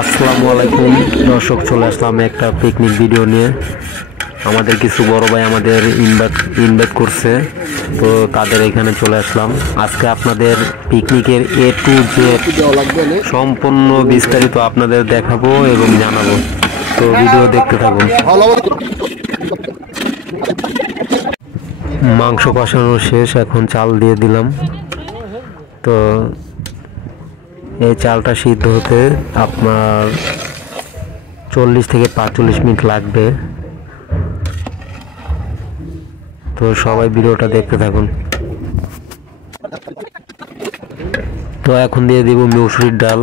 আসসালামু আলাইকুম দর্শক, চলে আসলাম একটা পিকনিক ভিডিও নিয়ে। আমাদের কিছু বড় ভাই আমাদের ইনভাইট করছে, তো তাদের এখানে চলে আসলাম। আজকে আপনাদের পিকনিকের A to Z সম্পূর্ণ বিস্তারিত আপনাদের দেখাবো এবং জানাবো, তো ভিডিও দেখতে থাকুন। মাংস কষানো শেষ, এখন চাল দিয়ে দিলাম। তো এই চালটা সিদ্ধ হতে আপনার 40 থেকে 45 মিনিট লাগবে, তো সবাই ভিডিওটা দেখতে থাকুন। তো এখন দিয়ে দিব মসুরির ডাল।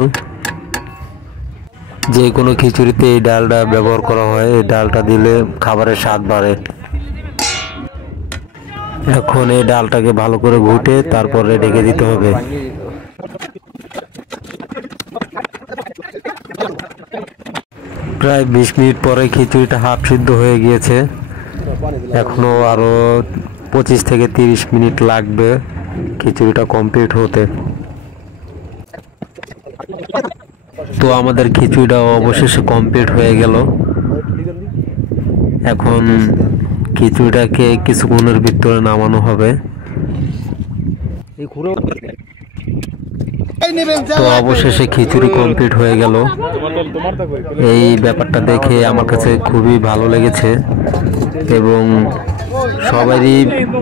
যে কোনো খিচুড়িতে এই ডালটা ব্যবহার করা হয়, এই ডালটা দিলে খাবারের স্বাদ বাড়ে। এখন এই ডালটাকে ভালো করে ঘুটে তারপরে ঢেকে দিতে হবে। প্রায় 20 মিনিট পরে খিচুড়িটা হাফ সিদ্ধ হয়ে গিয়েছে। এখনো আরো 25 থেকে 30 মিনিট লাগবে খিচুড়িটা কমপ্লিট হতে। তো আমাদের খিচুড়িটা অবশেষে কমপ্লিট হয়ে গেল। এখন খিচুড়িটাকে কিছুক্ষণের ভিতরে নামানো হবে। তো অবশেষে খিচুড়ি কমপ্লিট হয়ে গেল। এই ব্যাপারটা দেখে আমার কাছে খুবই ভালো লেগেছে এবং সবারই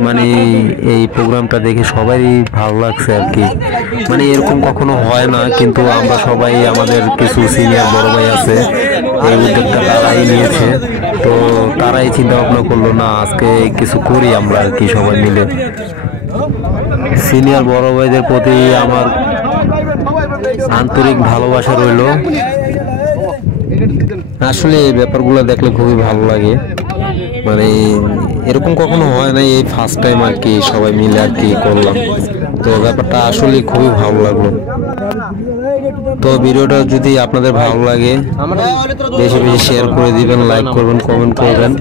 মানে এই প্রোগ্রামটা দেখে সবারই ভালো লাগছে আর কি। মানে এরকম কখনো হয় না, কিন্তু আমরা সবাই, আমাদের কিছু সিনিয়র বড় ভাই আছে, এই উদ্যোগটা তারাই নিয়েছে। তো তারাই চিন্তা ভাবনা করলো, না আজকে কিছু করি আমরা আর কি সবাই মিলে। সিনিয়র বড় ভাইদের প্রতি আমার আন্তরিক ভালোবাসা রইল। আসলে এই ব্যাপারগুলো দেখলে খুবই ভালো লাগে। মানে এরকম কখনো হয় না, এই ফার্স্ট টাইম আর কি সবাই মিলে আর কি করলাম। তো ব্যাপারটা আসলে খুবই ভালো লাগলো। তো ভিডিওটা যদি আপনাদের ভালো লাগে বেশি বেশি শেয়ার করে দিবেন, লাইক করবেন, কমেন্ট করবেন।